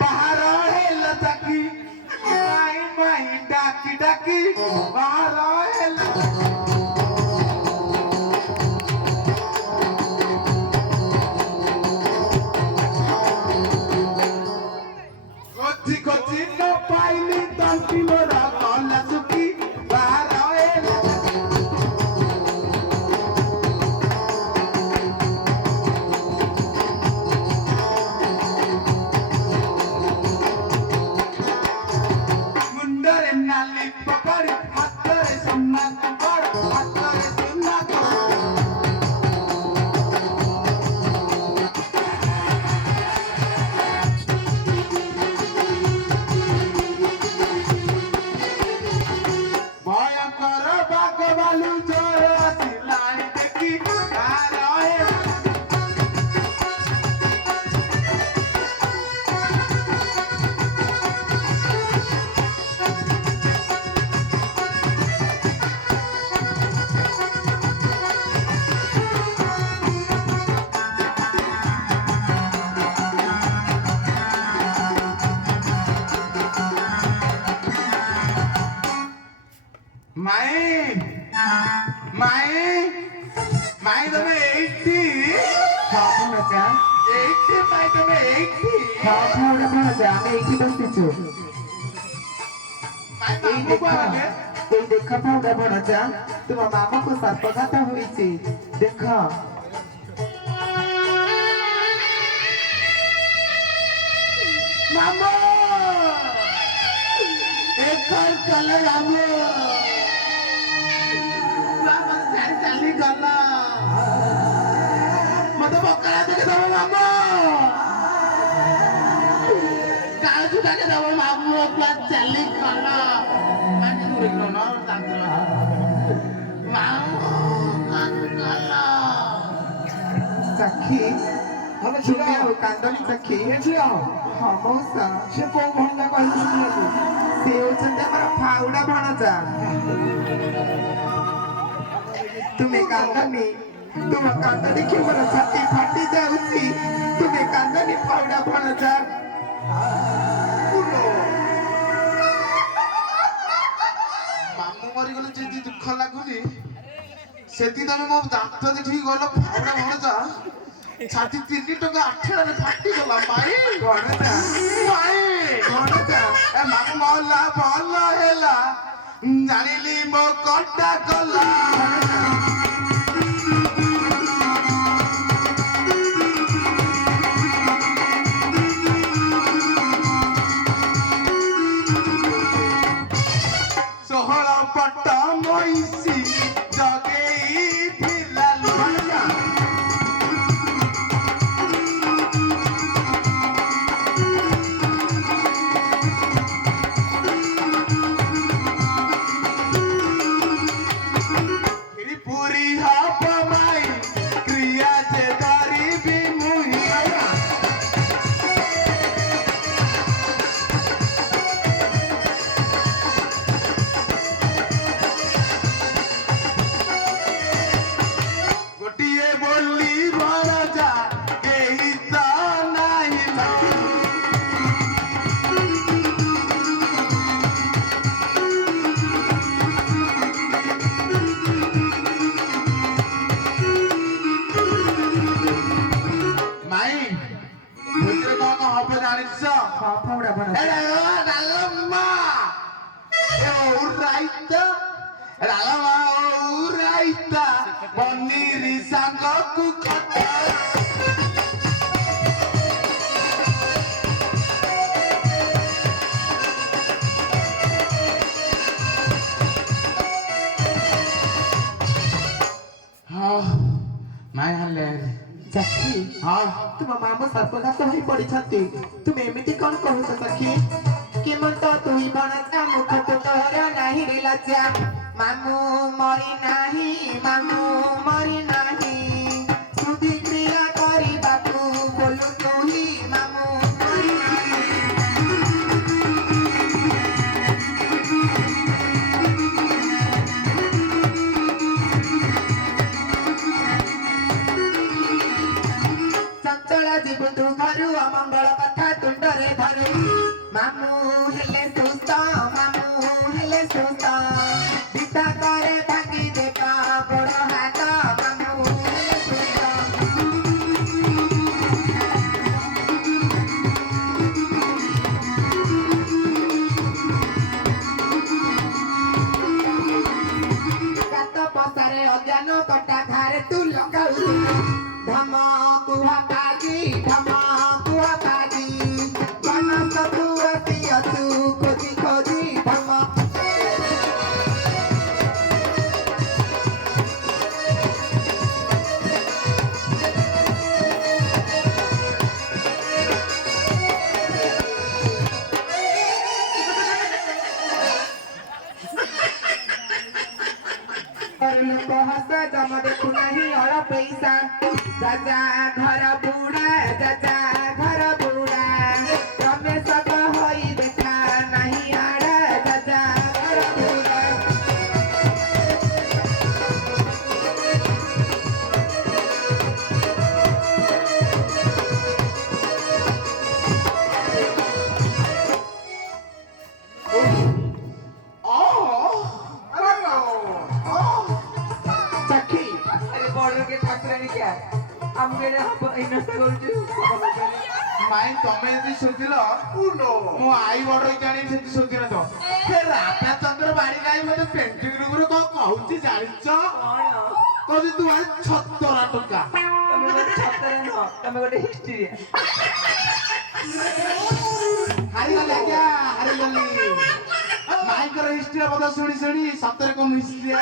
बाहर हेला ताकी माई माई डाकी डाकी बाहर हेला कोची कोची न पाइली तंती मोरा कला सुकी बाहर हेला माई तुम्हें 80 खाऊ नका 80 माई तुम्हें 80 खाऊ नका আমি 80 বসতেছো माई मामू बोले এই দেখা পাউডা বড়জা তোমার মামাকে সর্পঘাত হয়েছে দেখো मामू एक बार चले मामू मामा चली गला मत बकरा देके दो मामू काजू देके दो मामू प्लस चली गला मैं दूर नो ना तांतरा मामू काजू गला সাক্ষী हम তুমি আর কান্দনি সাক্ষী ঝিও হ্যাঁ মৌসা সে কোন ভন্ডা কইছো শুনিছো সে হচ্ছেন আমার ফাউডা ভণজা তুমি কান্দনি তোমার কান্দা দেখি আমার ছাতি ফাটি যাଉଛି তুমি কান্দনি ফাউডা ভণজা ମାମୁଁ ମରିଗଲେ ଯେମିତି ଦୁଃଖ ଲାଗୁନି ସେଠି ତମେ ମୋ ଦାନ୍ତ ଦେଖିକି ଗଲ ଫାଉଡା ଭଣଜା ଛାତି 3 ଟଙ୍କା 8 ରେ ଫାଟିଗଲା ମାଇ ଭଣଜା ମାଇ ଭଣଜା ଏ ମାମୁଁ ମଲା ଭଲ ହେଲା ଜାଣିଲି ମୋ କଟା ଗଲା ଷୋହଳ ପଟ ମଇଁଷି ଜଗେଇ ଥିଲା ଭଣଜା ପୁରୀ ହବ ମାଇ କ୍ରିୟା ଯେ କରିବି ମୁହିଁ ଗୋଟିଏ ବୋଲି ଭଣଜା କେହି ତ ନାହିଁ ମାଇ ଭୋଜିରେ କଣ ହବ ଜାଣିଛ ফাউডা ভণজা ଡାଲମା ରାଇତା ଡାଲମା ରାଇତା ପନିର ସାଙ୍ଗକୁ ଖଟା ମାଇ ହେଲେ ସାକ୍ଷୀ ହଁ ତୁମ ମାମୁ ସର୍ପଘାତ ହୋଇ ପଡ଼ିଛନ୍ତି ତୁମେ ଏମିତି କଣ କହୁଛ ସଖୀ କେମନ୍ତ ତୁଇ ଭଣଜା ମୁଖ ତୋର ନାହିଁ ରେ ଲଜ୍ଜା ମାମୁ ମରି ନାହିଁ ମାମୁ ମରି ନାହିଁ ସୁଧି କ୍ରିୟା କରିବାକୁ ବୋଲୁ ତୁହି ମାମୁ ମରି ନାହିଁ ମାମୁଁ ହେଲେ ସୁସ୍ଥ ମାମୁଁ ହେଲେ ସୁସ୍ଥ ବିଧା କରେ ଭାଙ୍ଗି ଦେବା ବଡ଼ ହାତ ମାମୁଁ ହେଲେ ସୁସ୍ଥ ଗାତ ପଶାରେ ଅଜ୍ଞାନ କଟା ଘାରେ ତୁ ଲଗାଉଥିଲୁ ଧମ କୁହା ପାଜି ଗଣସ ତୁ ଅତି ଅଛୁ ଖୋଜି ଖୋଜି ଧମ लोक हस जम देखु नहीं अड़ पैसा जाजा घर बुढ़ा रमेश होई देखा नहीं आड़ जाजा घर बुढ़ा सखी अरे बॉर्डर के ठाकुरानी क्या हम केड़े इनस्ता करूछु ମାଇଁ ତମେ ଯଦି ଶୋଧିଲ ମୋ ଆଈ ବଡ ଜାଣି ସେଠି ଶୋଧିନ ତ ସେ ରାଧାଚନ୍ଦ୍ର ବାଡି ଗାଈ ମତେ ପେଣ୍ଟିଂ ରୁମରୁ କଣ କହୁଛି ଜାଣିଛ କହୁଛି ତୁ ଭାଇ 17 ଟଙ୍କା तमे गोटे छतरे न तमे गोटे हिस्ट्री ହାରିଗଲି ଆଜ୍ଞା ହାରିଗଲି ମାଇଙ୍କର ହିଷ୍ଟ୍ରି କଥା ଶୁଣି ଶୁଣି ସତରେ କଣ ହିଷ୍ଟ୍ରି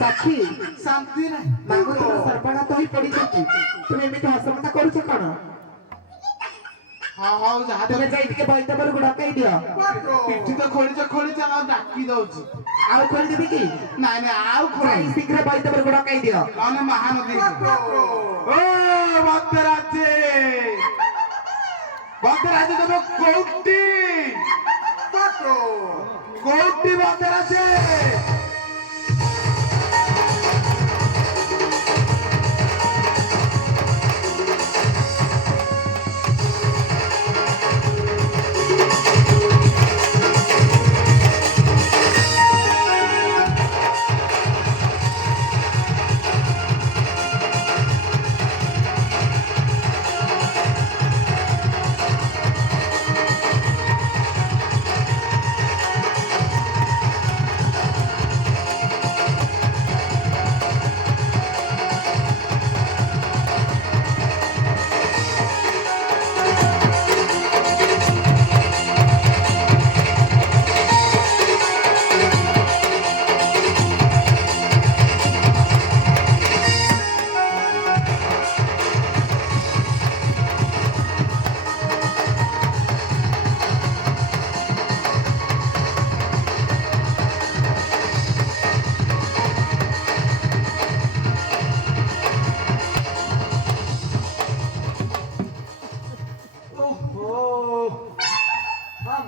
सखी ଶାନ୍ତି ନାହିଁ ମାଗୁ ତୋର ସର୍ବଘାତ ହୋଇ ପଡିଛନ୍ତି ତୁମେ ଏମିତି ହସମତା କରୁଛ କଣ ହଁ ହଉ ଯାହା ତୁମେ ଯାଇ ଟିକେ ବୈତବରକୁ ଡକାଇ ଦିଅ ପିଠି ତ ଖୋଳିଛ ଆଉ ଡାକି ଦଉଛି ଆଉ ଖୋଲିଦେବି କି ନାଇଁ ନାଇଁ ଆଉ ଯାଇ ଖୋଳି ଶୀଘ୍ର ବୈତବରକୁ ଡକାଇ ଦିଅ ନହେଲେ ମହାନଦୀ ଓ ଭକ୍ତରାଜେ ତମେ କୋଉଠି ଭକ୍ତରାଜେ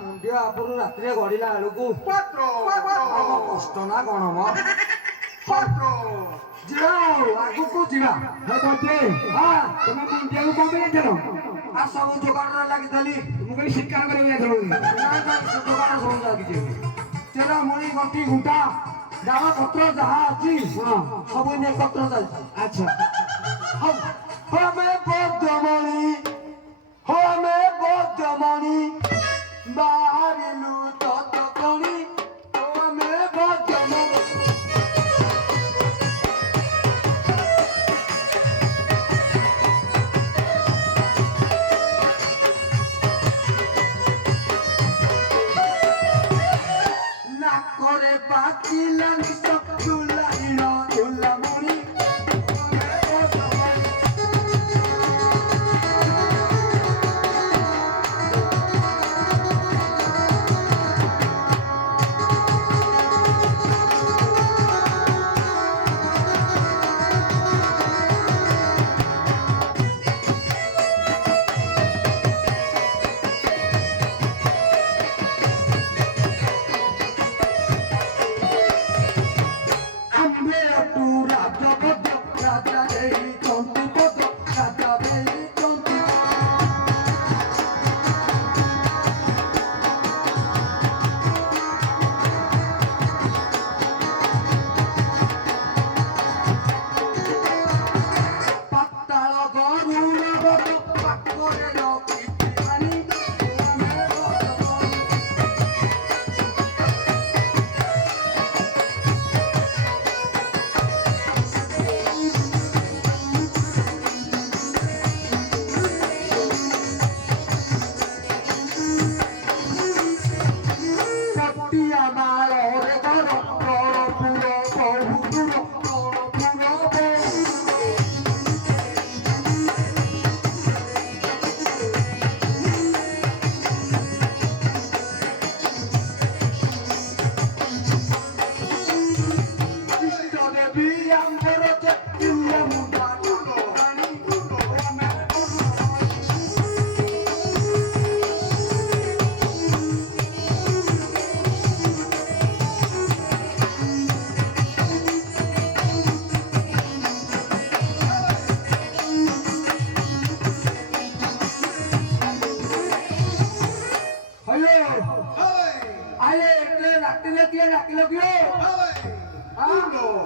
मुंडिया आपरू रात्रि गड़िला बेलू कष्ट ना कौन म आगु को जीवा तुम्हें मुंडिया को कौन पे जाइलो आ सब जोगाड़ लगी थली तुमको शिकार करे जाइलो जोगाड़ सब लगी चलो मणि गंटी घुंटा डावा पत्र जहा अछि सब ने एकत्र जाय अच्छा हमें बौद्धमणि बाहरिलु तत्कणी हमें बौद्धमणि नाकरे बाकिला निसक्तुला इनो तुलामणि हमें बौद्धमणि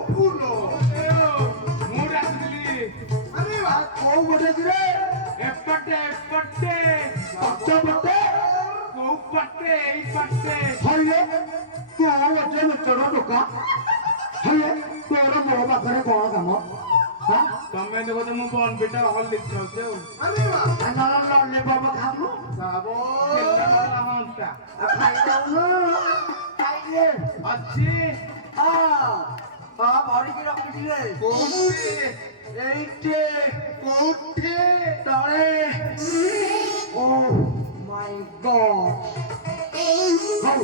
uno. ମୁଁ ଡାକିଥିଲି Arriba. କୋଉ ଗୋଟେ ଯିବେ ଏପଟେ ଏପଟେ ପଛ ପଟେ କୋଉ ପଟେ ଏଇ ପଟେ ହଇଲେ ତୁ ଗୋଟେ ମିଟର ଟୋକା ହଇଲେ ତୋର ମୋ ପାଖରେ କଣ କାମ ହଁ ତମେ ଦେଖ ମୁଁ ବନ ପିଟା ହଲ ଲିଖାଉଛି ଆଉ Arriba. ନହେଲେ ନହେଲେ ବାବା ଖାଉନୁ Bravo. ହନ୍ତା ଖାଇଦଉନୁ ଖାଇଲେ ଅଛି ଭରିକି ରଖିଥିଲେ Coche. ଏଇଠି Coche. ତଳେ ଓ ମାଇ ଗଡ୍ ହଉ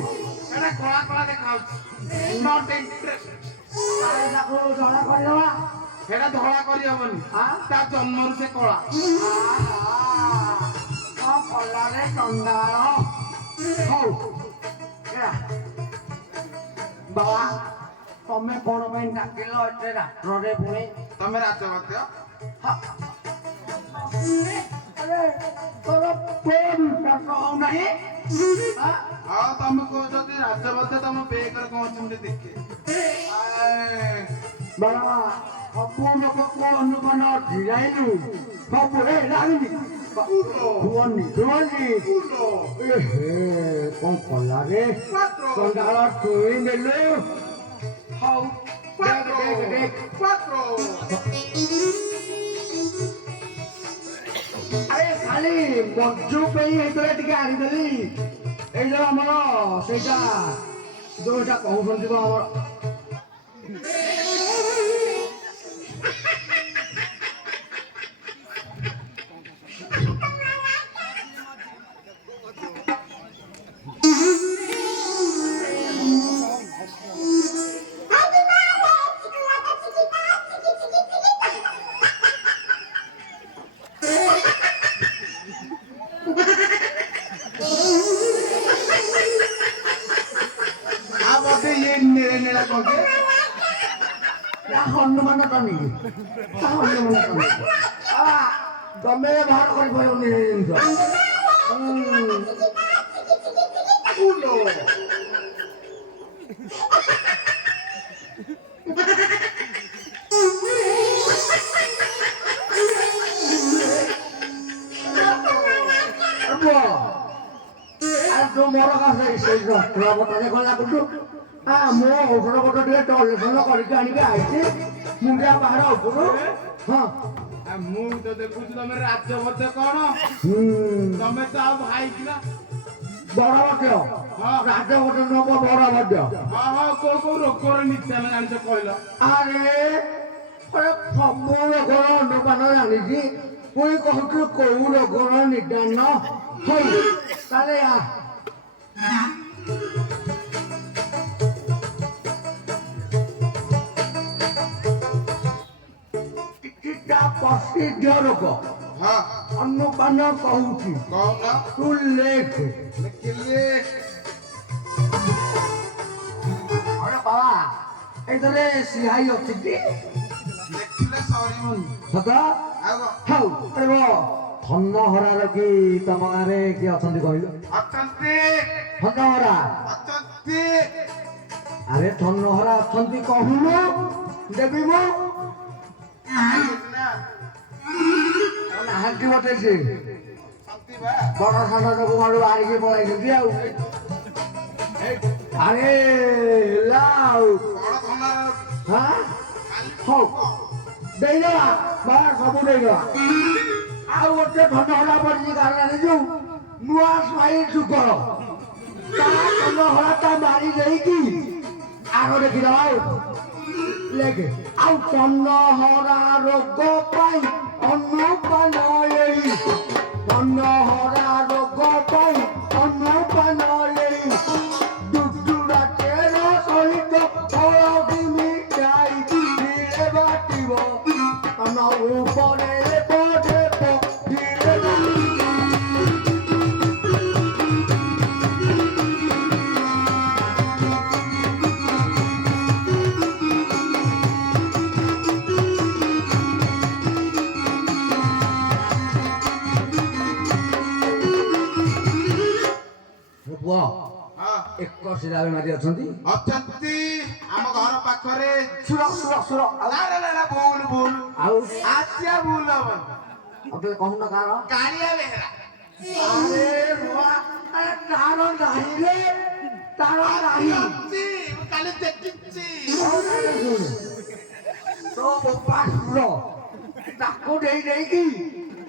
ଏଟା କଳା କଳା ଦେଖାଉଛି ନଟ୍ ଇଣ୍ଟରେଷ୍ଟ ତାକୁ ଜଣା କରିଦବା ସେଟା ଧଳା କରିହବନି ହଁ ତା ଜନ୍ମରୁ ସେ କଳା କଲାରେ ଚଣ୍ଡାଳ ହଉ ବାବା ତମେ କଣ ପାଇଁ ଡାକିଲ ଏତେ ରାତ୍ରରେ ପୁଣି ତମେ ରାଜ ମଧ୍ୟ ଆରେ ତୋର ବିଶ୍ୱାସ ହଉନାହିଁ ହଁ ତମେ କହୁଛନ୍ତି ରାଜ ମଧ୍ୟ ତମ ବେଗରେ କଣ ଅଛି ମୁଁ ଟିକେ ଦେଖେ ବାବା ସବୁ ଲୋକକୁ ଅନୁମାନ ଜିରାଇଲୁ ସବୁ ଏ ଲାଗିନି କୁହନି କୁହନି uno. ଏହେ କଣ କଲା ରେ Cuatro. ଚଣ୍ଡାଳ ଛୁଇଁ ନେଲୁ ହଉ ଦେଖ Cuatro. ଦେଖ ଦେଖ Cuatro. ଆରେ ଖାଲି ମଞ୍ଜୁ ପାଇଁ ହେଇଥିଲା ଟିକେ ଆଣିଦେଲି ଏଇ ଯୋଉ ଆମର ସେଇଟା ଯୋଉଟା କହୁଛନ୍ତି ବା ଆମର ଆଉ ବୋଧେ ଇଏ ନେଳେ ନେଳେ କହେ ହନୁମାନ ଟନିକି ହନୁମାନ ଟନିକି ତମେ ବାହାର କରିପାରିବନି ଏ ଜିନିଷ uno. ତୁ ମୋର ସେଇ ଯନ୍ତ୍ର ବଟରେ ଗଲା କିନ୍ତୁ ମୁଁ ଔଷଧ ବଟ ଟିକେ ଟଲେସନ କରିକି ଆଣିକି ଆଇଛି ମୁଣ୍ଡିଆ ପାହାଡ଼ ଉପରୁ ହଁ ମୁଁ ତ ଦେଖୁଛି ତମେ ରାଜ ମଧ୍ୟ କଣ ତମେ ତ ଆଉ ଭାଇ କିନା ବଡ ବଟ ରାଜ ବଟ ନବ ବଡ ବଟ ହଁ ହଁ କୋଉ କୋଉ ରୋଗର ନିତ୍ୟାନ ଜାଣିଛ କହିଲ ଆରେ ସବୁ ରୋଗର ଅନୁପାନ ଜାଣିଛି ପୁଣି କହୁଛୁ କୋଉ ରୋଗର ନିଦାନ ହଉ ତାହେଲେ କିଛିଟା ପ୍ରସିଦ୍ଧ ରୋଗ ହଁ ଅନୁପାନ କହୁଛି କହୁନ ତୁ ଲେଖ ଦେଖିଲେ ଆରେ ବାବା ଏଇଥିରେ ସିହାଇ ଅଛି କି ଦେଖିଲେ ସରିବନି ସତ ଆଉ ହଉ ଆରେ ଧନହରାର କି ତମ ଗାଁରେ କିଏ ଅଛନ୍ତି କହିଲ ଅଛନ୍ତି ଧନହରା ଅଛନ୍ତି ଆରେ ଧନହରା ଅଛନ୍ତି କହୁନୁ ଦେବି ମୁଁ ନାହାନ୍ତି ମତେ ସେ ଅଛନ୍ତି ବା ବଡ ସାନ ଲୋକ ଘରୁ ବାହାରିକି ପଳାଇଛନ୍ତି ଆଉ ଆରେ ହେଲା ଆଉ ବଡ ଧନ ହଁ ହଉ ଦେଇଦବା ବାବା ସବୁ ଦେଇଦବା ଆଉ ଗୋଟେ ଧନହରା ପଡିଛି ଗାଁରେ ଯୋଉ ନୂଆ ସ୍ୱାଇଁ ଯୁଗର ତା ଧନହରାଟା ମାରି ଦେଇକି ଆଗ ଦେଖିଦବା ଆଉ ଲେଖେ ଆଉ ଧନହରା ରୋଗ ପାଇଁ ଅନୁପାନ ଏଇ ଧନହରା ରୋଗ ପାଇଁ ଅନୁପାନ ଏଇ ଦୁଦୁରା ତେର ସହିତ ହଳଦୀ ମିଠାଇ ଧୀରେ ବାଟିବ ତନ ଉପରେ ପଡେ ଧୀରେ ପୁଅ ହଁ ଏକ ଶିରା ବେମାରୀ ଅଛନ୍ତି ଅଛନ୍ତି ଆମ ଘର ପାଖରେ ସୁର ସୁର ସୁର ନା ଭୁଲ ଭୁଲ ଆଉ ଆସିଆ ଭୁଲ ହବ ମତେ କହୁନ କାରଣ କାଳିଆ ବେହେରା ଆରେ ରୁଆ ଆରେ ତାର ନାହିଁ ରେ ତାର ନାହିଁ ଅଛି ମୁଁ କାଲି ଦେଖିଛି ତୋ ବୋପା ସୁର ତାକୁ ଦେଇକି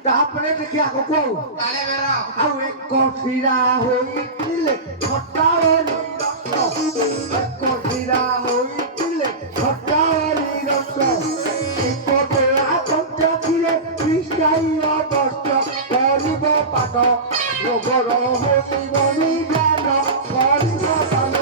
ତାପରେ ଦେଖି ଆଗକୁ ଆଉ କାଳିଆ ବେହେରା ଆଉ ଏକ ଶିରା ହୋଇଥିଲେ ଖଟାଳି ରସ ଏକ ଶିରା ହୋଇଥିଲେ ଖଟାଳି ରସ ଏକ ବେଳା ପଞ୍ଚାଖିରେ ବିଷାଇ ଅବସ୍ଥ କରିବ ପାଦ ରୋଗର ହୋଇବ ନିଦାନ କରିବ ପାଦ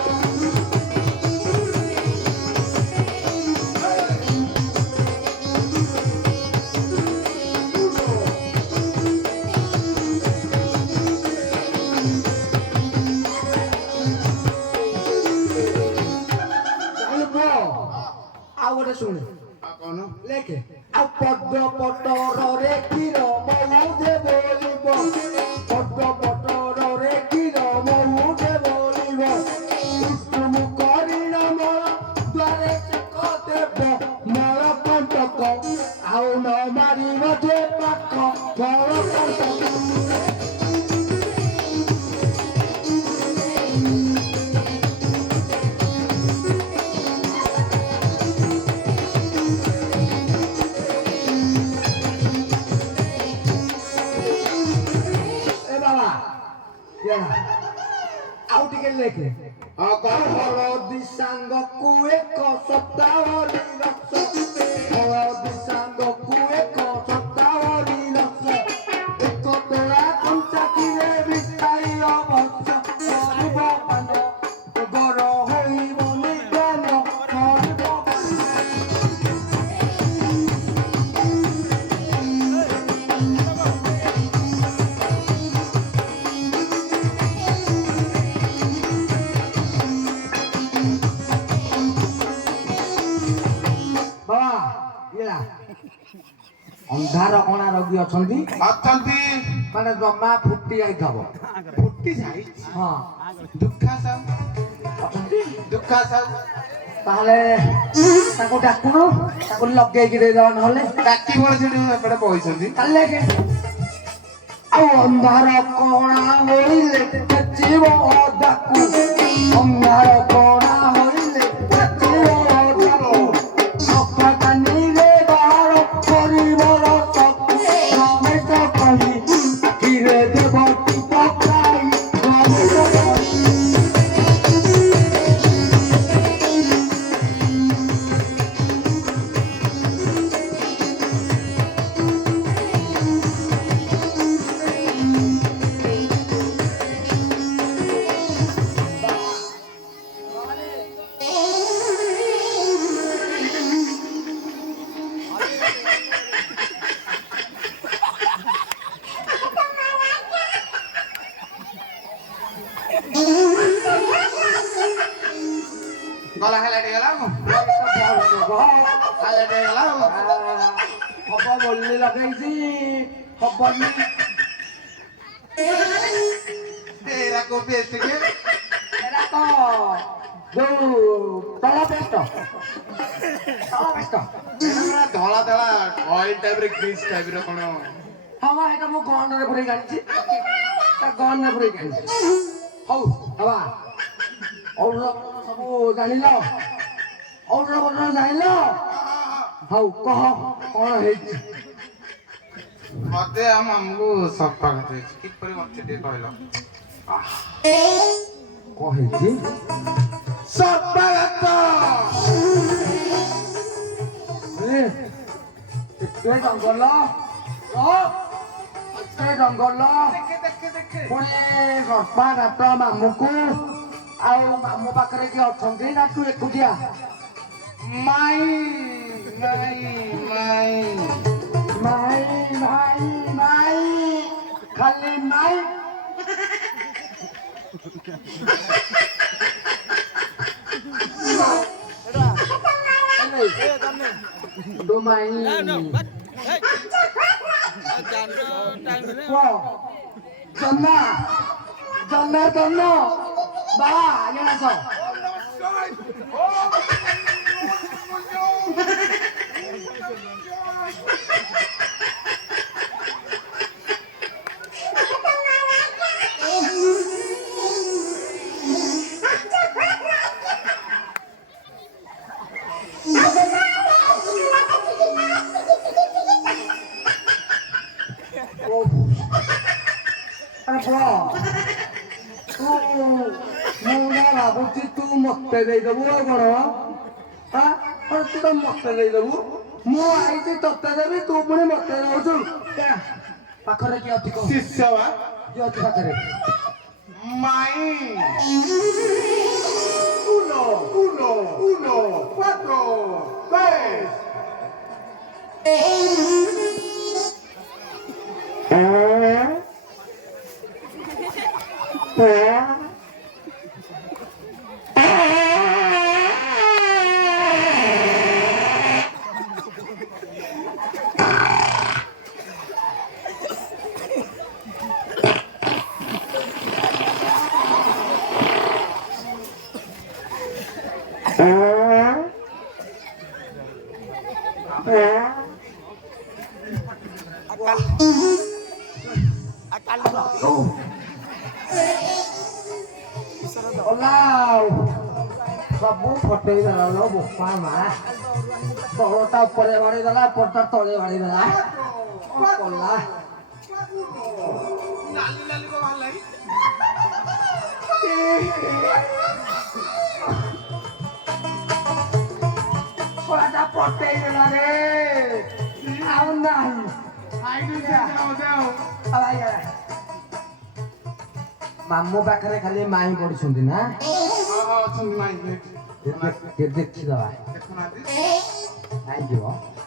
ଆଉ ଗୋଟେ ଶୁଣେ କଣ ଲେଖେ ଆଉ ପଦ ପଟରରେ କ୍ଷୀର ମହୁ ଦେ ବୋଲିବ ପଦ ପଟରରେ କ୍ଷୀର ମହୁ ଦେ ବୋଲିବ ଉଷୁମ କରିଣ ମଳ ଦ୍ୱାରେ ଚେକ ଦେବ ମଳ କଣ୍ଟକ ଆଉ ନ ମାରିବ ଯେ ପାଖ ମଳ କଣ୍ଟକ ଆଉ ଟିକେ ଲେଖେ ହଳଦୀ ସାଙ୍ଗକୁ ଏକ ସପ୍ତାହରୀ ରସ ହଳଦୀ ସାଙ୍ଗକୁ ଏକ ସପ୍ତାହରୀ ରସ ଏକ ତୋଳା କଞ୍ଚାକିରେ ବିଷାଇ ଅବଶ୍ୟ କରିବ ପାନ ଗୋବର ହୋଇବ ନିଦାନ କରିବ ଅନ୍ଧାର କଣା ରୋଗୀ ଅଛନ୍ତି ମାନେ ଜମା ଫୁଟି ଯାଇଥିବ ଫୁଟି ଯାଇଛି ହଁ ଦୁଃଖା ସାହୁ ଅଛନ୍ତି ଦୁଃଖା ସାହୁ ତାହେଲେ ତାଙ୍କୁ ଡାକୁନ ତାକୁ ଲଗେଇକି ଦେଇଦବା ନହେଲେ ଡାକି ବଳ ସେଠି ଏପଟେ ବଇଛନ୍ତି କାଲି ଲେଖେ ଆଉ ଅନ୍ଧାର କଣା ହୋଇଲେ ଯିବ ଅଦାକୁ ଅନ୍ଧାର କଣା ହୋଇଲେ ଯିବ ଅଦାକୁ ଅପାକାନିରେ ବାହାର କରିବ ରସକୁ ରମେଶ କହି ଆଖିରେ ଦେବ ପକାଇ ରମେଶ କହି ଗଲା ହେଲାଟି ଗଲା ହେଲାଟି ଗଲା ହବ ବୋଲି ଲଗେଇଛି ହବନି ଏରା କୋ ପେଷ୍ଟ କେ ଏରା ତ ଯୋଉ ତଳ ପେଷ୍ଟ ଏରା ଧଳା ଧଳା ଅଏଲ ଟାଇପ ରେ ଗ୍ରୀସ ଟାଇପ ର କଣ ହଁ ବା ଏଟା ମୁଁ ଗହନରେ ପୁରେଇ ଜାଣିଛି ଗହନରେ ପୁରେଇ ଜାଣିଛି ହଉ ହବା ଔଷଧ ସବୁ ଜାଣିଲ ଔଷଧ ପତ୍ର ଜାଣିଲ ହଉ କହ କଣ ହେଇଛି ମତେ ଆମ ଆମକୁ ସଫା କଥା ହେଇଛି କିପରି ମତେ ଟିକେ କହିଲ କଣ ହେଇଛି ସଫା କଥା ଏତେ ଜଙ୍ଗଲ ଏତେ ଜଙ୍ଗଲ ପୁଣି ସର୍ପା ଘାଟ ମାମୁକୁ ଆଉ ମାମୁ ପାଖରେ କିଏ ଅଛନ୍ତି ନା ତୁ ଏକୁଟିଆ ମାଇ ମାଇ ମାଇ ମାଇ ମାଇ ମାଇ ଖାଲି ମାଇ Dumai. Wow. Jonna. ବାବା ଇଆଡ଼େ ଆସ ଆରେ ପୁଅ ମୁଁ ନା ଭାବୁଛି ତୁ ମତେ ଦେଇଦବୁ ଆଉ କଣ ତୁ ତ ମତେ ଦେଇଦବୁ ମୁଁ ଆଇଛି ତତେ ଦେବି ତୁ ପୁଣି ମତେ ଦଉଛୁ ପାଖରେ କିଏ ଅଛି କହ ଶିଷ୍ୟ ବା କିଏ ଅଛି ପାଖରେ ମାଇ uno uno uno cuatro tres ସବୁ ଫଟେଇ ଦେଲା ଲୋ ବୋପା ମା ତଳଟା ଉପରେ ବାড়ি ଦେଲା ପଟା ତଳେ ବାড়ି ଦେଲା କଲା ନାଲି ନାଲି କଣ ବାହାରିଲା ପଟା ପଟେଇ ଦେଲା ରେ ଆଉ ନାହିଁ ମାମୁଁ ପାଖରେ ଖାଲି ମାଇଁ ପଡୁଛନ୍ତି ନା ଦେଖିଦବା କାହିଁକି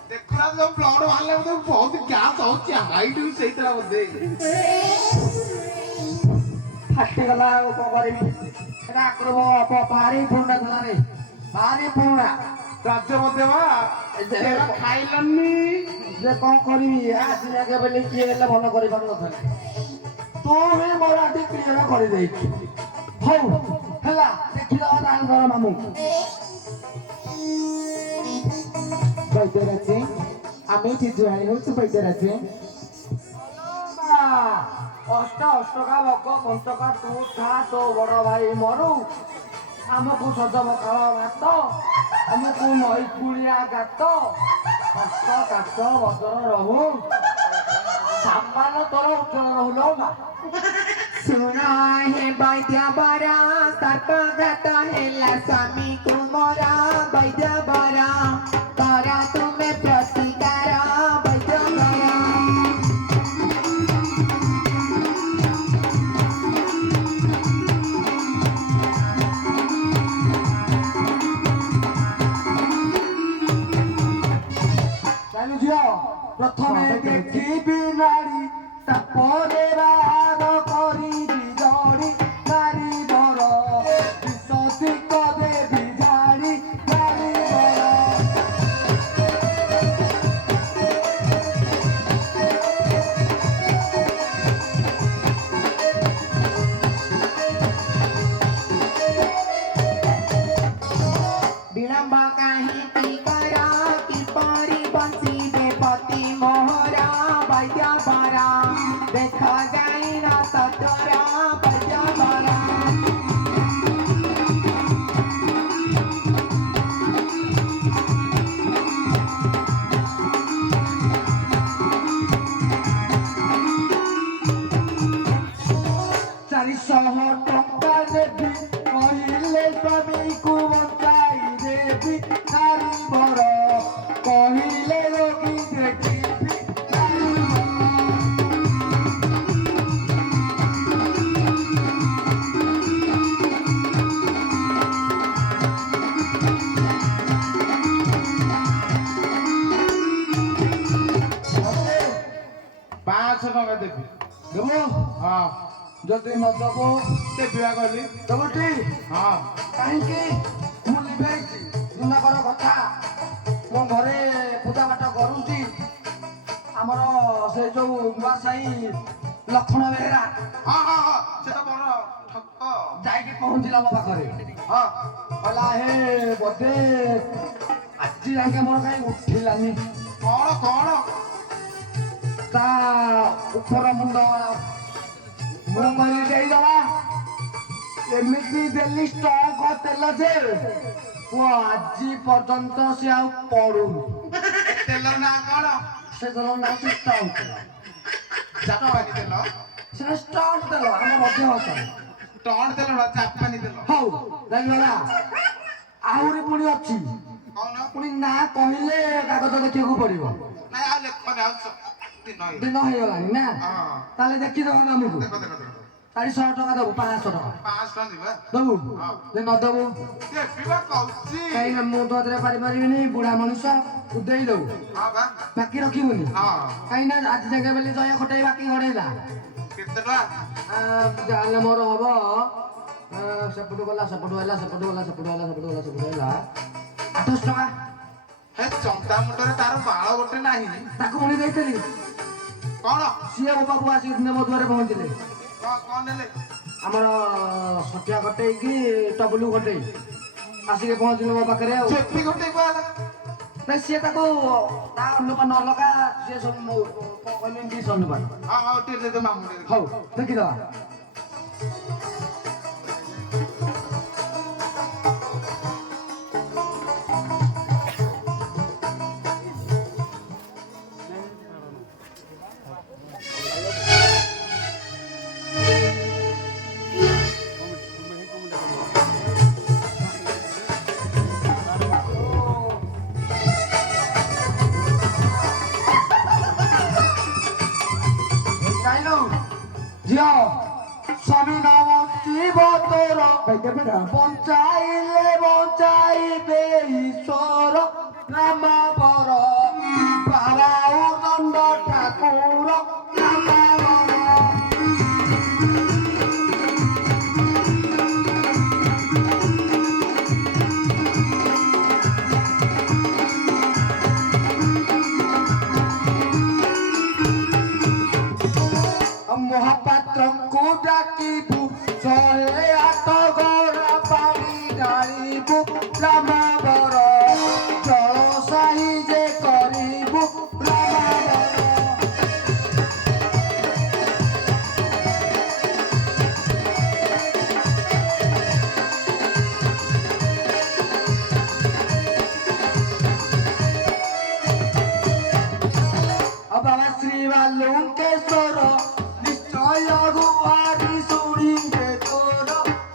ଦେଖୁନାହାନ୍ତି ସବୁ ବ୍ଲଡ ବାହାରିଲେ ବୋଧେ ବହୁତ ଗ୍ୟାସ୍ ହଉଛି ହାଇଟ୍ ବି ସେଇଥିରେ ବୋଧେ ଫାଟିଗଲା ଆଉ କଣ କରିବି ଏଟା ଆକ୍ରମ ଭାରି ପୁରୁଣା ଥିଲା ରେ ଭାରି ପୁରୁଣା ରାଜ୍ୟ ମଧ୍ୟ ବା ଏରା ଖାଇଲନି ଯେ କଣ କରିବି ଆଜି ଯାକେ ବୋଲି କିଏ ହେଲେ ଭଲ କରିପାରୁନଥିଲି ତୁ ହିଁ ମୋର ଆଜି କ୍ଲିୟର କରିଦେଇଛୁ ହଉ ହେଲା ଦେଖିଦବା ତାଙ୍କର ମାମୁଁ ବୈଦ୍ୟରାଜେ ଆମେ ଏଠି ଜୁଆଇ ହଉଛୁ ବୈଦ୍ୟରାଜେ ଅଷ୍ଟକା ଭୋଗ ପଞ୍ଚକା ତୁ ଖା ତୋ ବଡ ଭାଇ ମରୁ ଆମକୁ ସଜ ପଖାଳ ଭାତ ଆମକୁ ନଈ କୁଳିଆ ଗାତ କଷ୍ଟ କାଶ ବଦଳ ରହୁ ସାମାନ ତୋର ଉଜ୍ଜଳ ରହୁଲ ମା ଶୁଣ ହେ ବୈଦ୍ୟ ବରା ସର୍ପଘାତ ହେଲା ସ୍ୱାମୀ କୁମରା ବୈଦ୍ୟ ବରା କର ତୁମେ ପ୍ରତିକାର ବୈଦ୍ୟ ବରା ଚାଲୁ ଝିଅ ପ୍ରଥମେ ଦେଖିବି ନାରୀ ତାପରେ ବାହାର କରିବି ଜଡ଼ି ନାରୀ ବର ବିଶ୍ୱସିକ ଦେବି ଝାଡ଼ି ନାରୀ ବର ବିଳମ୍ବ କାହିଁକି କର କିପରି ବଞ୍ଚିବେ ପତି ମୋହର ବୈଦ୍ୟ ବରା ଦେଖ ଯାଇନ ସତ୍ୱର ବୈଦ୍ୟ ବରା ଚାରିଶହ ଟଙ୍କା ଦେବି କହିଲେ ସ୍ୱାମୀକୁ ବଞ୍ଚାଇ ଦେବି ନାରୀ ବର କହିଲେ ରୋଗୀ ଦେଖିବି ନାରୀ ବର ପାଞ୍ଚଶହ ଟଙ୍କା ଦେବି ଦେବୁ ହଁ ଯଦି ନ ଦେବୁ ଦେବି ବା କହିଲି ଦେବୁଟି ହଁ କାହିଁକି ମୁଁ ଲିଭେଇଛି ଦିନକର କଥା ମୋ ଘରେ ପୂଜା ପାଠ କରୁଛି ଆମର ସେ ଯୋଉ ନୂଆ ସାହି ଲକ୍ଷ୍ମଣ ବେହେରା ହଁ ହଁ ହଁ ସେଟା ବଡ ଠକ ଯାଇକି ପହଞ୍ଚିଲା ମୋ ପାଖରେ ହଁ କହିଲା ହେ ବୋଧେ ଆଜି ଯାଇକି ମୋର କାହିଁ ଉଠିଲାନି କଣ କଣ ତା ଉପର ମୁଣ୍ଡ ମୁଁ କହିଲି ଦେଇଦବା ଏମିତି ଦେଲି ଷ୍ଟକ୍ ତେଲ ଯେ ପୁଅ ଆଜି ପର୍ଯ୍ୟନ୍ତ ସେ ଆଉ ପଡୁନି ଏ ତେଲର ନାଁ କଣ ସେ ତେଲ ନାଁ ଷ୍ଟକ୍ ତେଲ ଜାପାନୀ ତେଲ ସେଟା ଷ୍ଟକ୍ ତେଲ ଆମ ମଧ୍ୟ ଭାଷାରେ ଟଣ ତେଲ ନା ଜାପାନୀ ତେଲ ହଉ ଜାଣିଗଲା ଆହୁରି ପୁଣି ଅଛି କଣ ପୁଣି ନା କହିଲେ କାଗଜ ଦେଖିବାକୁ ପଡିବ ନାଇଁ ଆଉ ଲେଖନି ଆଉ ଦିନ ହେଇଗଲା। ଦିନ ହେଇଗଲାଣି ନା ହଁ ତାହେଲେ ଦେଖିଦବ ଆମକୁ ଦେଖ ଦେଖ ଦେଖ 400 ଟଙ୍କା ଦବୁ 500 ଟଙ୍କା 500 ଟଙ୍କା ଯିବା ଦବୁ ହଁ। ଯେ ନ ଦବୁ ଦେବି ବା କହୁଛି କାହିଁକି ନା ମୁଁ ତ ଏଥିରେ ପାରିପାରିବିନି ବୁଢା ମଣିଷ ତୁ ଦେଇଦବୁ ହଁ ବା ବାକି ରଖିବୁନି ହଁ କାହିଁକି ନା ଆଜି ଜାଗା ବେଲି ଜୟ ଖଟେଇ ବାକି ଘଡେଇଲା କେତେ ଟଙ୍କା ଯାହେଲେ ମୋର ହବ ସେପଟୁ ଗଲା ସେପଟୁ ହେଲା ସେପଟୁ ଗଲା ସେପଟୁ ହେଲା ସେପଟୁ ଗଲା ସେପଟୁ ହେଲା 800 ଟଙ୍କା ହେ ଚନ୍ତା ମୁଣ୍ଡରେ ତାର ବାଳ ଗୋଟେ ନାହିଁ ତାକୁ ପୁଣି ଦେଇଥିଲି କଣ ସିଏ ମୋ ପାଖକୁ ଆସିକି ଦିନେ ମୋ ଦୁଆରେ ପହଞ୍ଚିଲେ କଣ ନେଲେ ଆମର ସଟିଆ କଟେଇକି ଟବୁଲୁ କଟେଇ ଆସିକି ପହଞ୍ଚିଲେ ମୋ ପାଖରେ ଆଉ ଚେପି ଗୋଟେ କୁଆଲା ନାଇଁ ସିଏ ତାକୁ ତା ଅନୁପାନ ଅଲଗା ସିଏ ସବୁ କହିଲେ ଦିଶ ଅନୁପାନ ହଁ ହଁ ଟିକେ ଦେ ମାମୁଁ ଟିକେ ହଉ ଦେଖିଦବା জাইলু ঝিও স্বামী নাম জীব তোর বঞ্চাইলে বঞ্চাইবে ঈশ্বর রাম বর পারাও দণ্ড ঠাকুর রাম বর মহাপাত্রଙ୍କୁ ডাকিবু 108 গড়া পানি ঢালিবু রাম বর জଳ ସାହି ଯେ କରିବୁ ରାମ ବର ବାବା ଶ୍ରୀ ବାଲୁଙ୍କେଶ୍ୱର ନିଶ୍ଚୟ ଗୁହାରି ଶୁଣିବେ ତୋର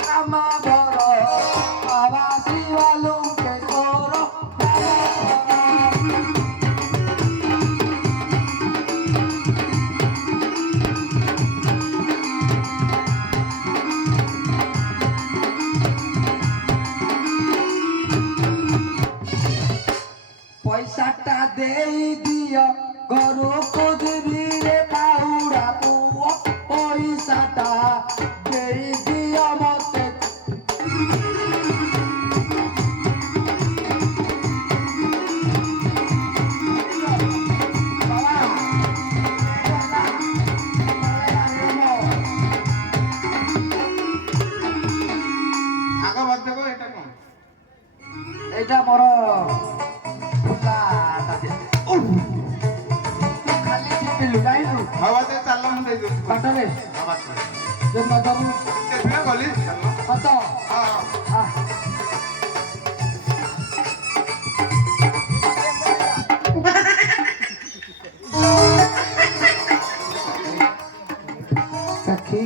ରାମ ବର ବାବା ଶ୍ରୀ ବାଲୁଙ୍କେଶ୍ୱର ପଇସାଟା ଦେଇ ଦିଅ ଘରକୁ ଯିବି ରେ ପାଉଡ଼ା ପୁଅ ପଇସାଟା ଦେଇ ଦିଅ ମତେ ଆଗ ବାଧ୍ୟ କର ଏଇଟା କଣ এইটা বড় ফুলা খালি চিপিলু যাইলু ହଉ ବାଧ୍ୟ ଚାଲ ମୁଁ ଦେଇଦେଉଛି বাটরে ହଁ ବାଧ୍ୟ যে নদম ଦେବି ନା ଗଲି ଚାଲ কত ହଁ ହଁ सखी